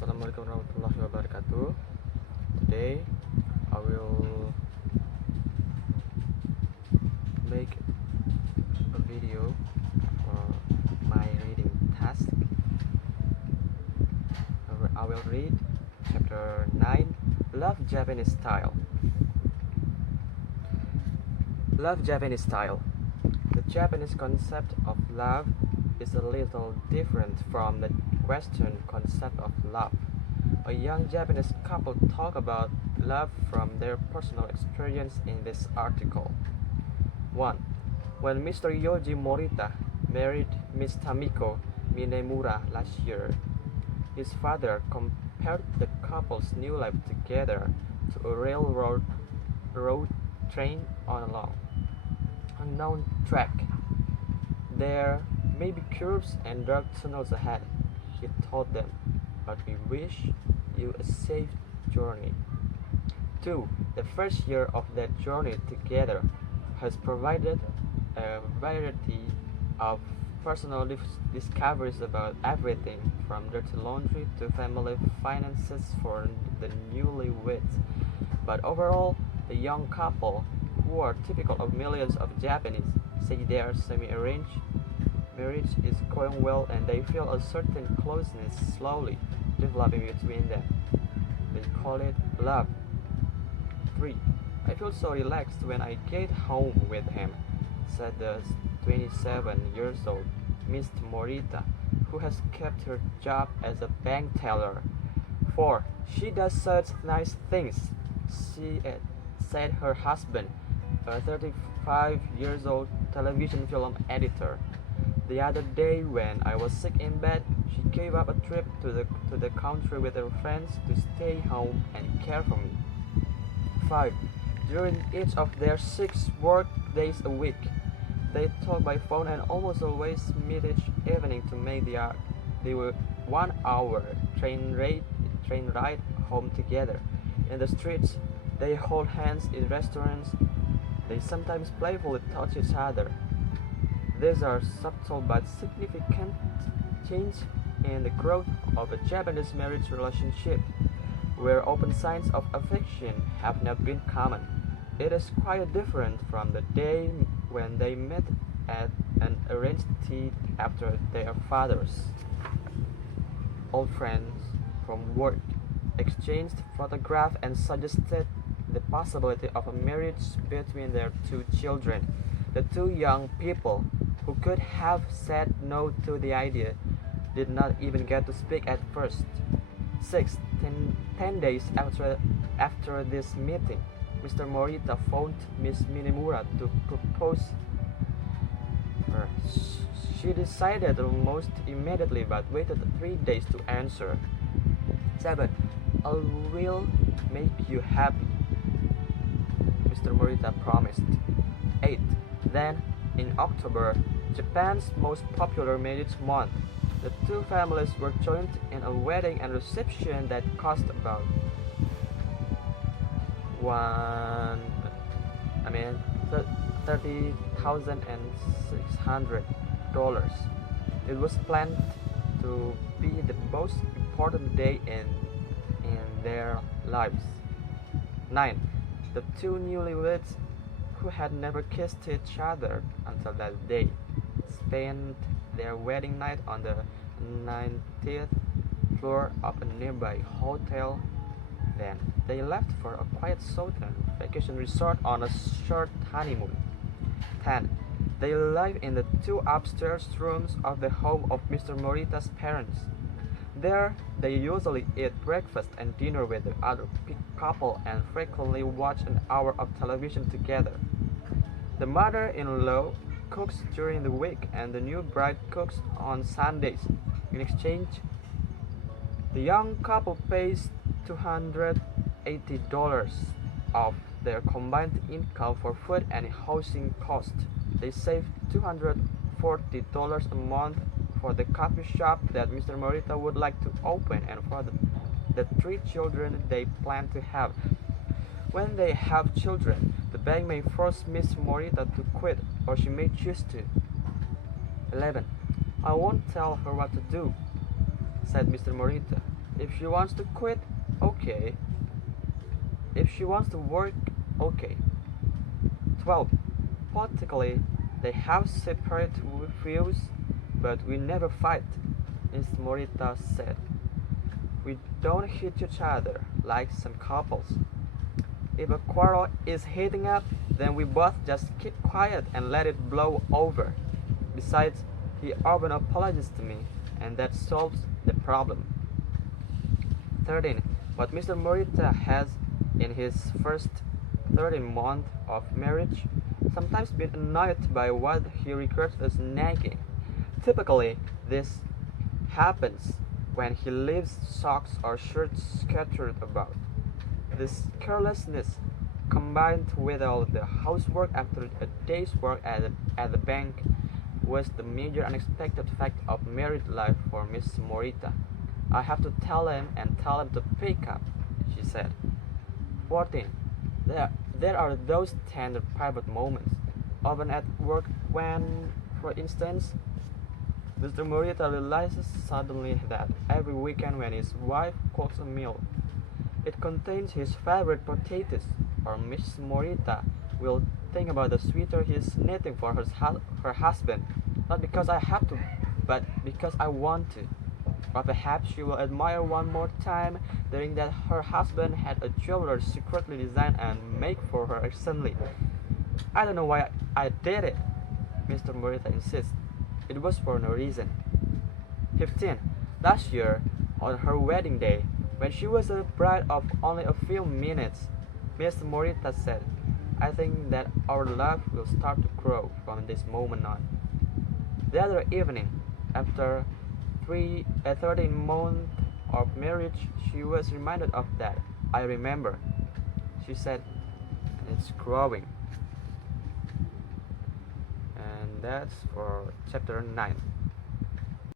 Assalamualaikum warahmatullahi wabarakatuh. Today I will make a video for my reading task. I will read chapter 9, Love Japanese Style. Love Japanese Style. The Japanese concept of love is a little different from the Western concept of love. A young Japanese couple talk about love from their personal experience in this article. 1. When Mr. Yoji Morita married Miss Tamiko Minemura last year, his father compared the couple's new life together to a railroad train on a long, unknown track. There may be curves and dark tunnels ahead, he told them, but we wish you a safe journey. 2. The first year of that journey together has provided a variety of personal discoveries about everything from dirty laundry to family finances for the newlyweds. But overall, the young couple, who are typical of millions of Japanese, say their semi-arranged marriage is going well and they feel a certain closeness slowly developing between them. They call it love. 3. I feel so relaxed when I get home with him, said the 27 years old Miss Morita, who has kept her job as a bank teller. 4. She does such nice things, said her husband, a 35 years old television film editor. The other day when I was sick in bed, she gave up a trip to the country with her friends to stay home and care for me. 5. During each of their 6 work days a week, they talk by phone and almost always meet each evening to make the 1 hour train ride home together. In the streets, they hold hands. In restaurants, they sometimes playfully touch each other. These are subtle but significant changes in the growth of a Japanese marriage relationship, where open signs of affection have not been common. It is quite different from the day when they met at an arranged tea after their fathers. Old friends from work exchanged photographs and suggested the possibility of a marriage between their 2 children. The 2 young people, who could have said no to the idea, did not even get to speak at first. 6. 10 days after this meeting, Mr. Morita phoned Miss Minemura to propose her. She decided almost immediately but waited 3 days to answer. 7. I will make you happy, Mr. Morita promised. 8. Then, in October, Japan's most popular marriage month, the 2 families were joined in a wedding and reception that cost about $30,600. It was planned to be the most important day in their lives. 9. The 2 newlyweds, who had never kissed each other until that day, spent their wedding night on the 90th floor of a nearby hotel. Then they left for a quiet southern vacation resort on a short honeymoon. 10. They live in the 2 upstairs rooms of the home of Mr. Morita's parents. There, they usually eat breakfast and dinner with the other couple and frequently watch an hour of television together. The mother-in-law cooks during the week and the new bride cooks on Sundays. In exchange, the young couple pays $280 of their combined income for food and housing costs. They save $240 a month for the coffee shop that Mr. Morita would like to open and for the 3 children they plan to have. When they have children, the bank may force Miss Morita to quit, or she may choose to. 11. I won't tell her what to do, said Mr. Morita. If she wants to quit, okay. If she wants to work, okay. 12. Politically, they have separate views, but we never fight, Miss Morita said. We don't hit each other like some couples. If a quarrel is heating up, then we both just keep quiet and let it blow over. Besides, he often apologizes to me, and that solves the problem. 13. But Mr. Morita has, in his first 13 months of marriage, sometimes been annoyed by what he regards as nagging. Typically, this happens when he leaves socks or shirts scattered about. This carelessness, combined with all the housework after a day's work at the bank, was the major unexpected fact of married life for Miss Morita. I have to tell him and tell him to pick up, she said. 14. There are those tender private moments, often at work when, for instance, Mr. Morita realizes suddenly that every weekend when his wife cooks a meal, it contains his favorite potatoes, or Miss Morita will think about the sweater he is knitting for her husband, not because I have to, but because I want to. Or perhaps she will admire one more time, knowing that her husband had a jeweler secretly design and make for her recently. I don't know why I did it, Mr. Morita insists. It was for no reason. 15. Last year, on her wedding day, when she was a bride of only a few minutes, Miss Morita said, I think that our love will start to grow from this moment on. The other evening, after 13 months of marriage, she was reminded of that. I remember, she said, it's growing. And that's for chapter 9.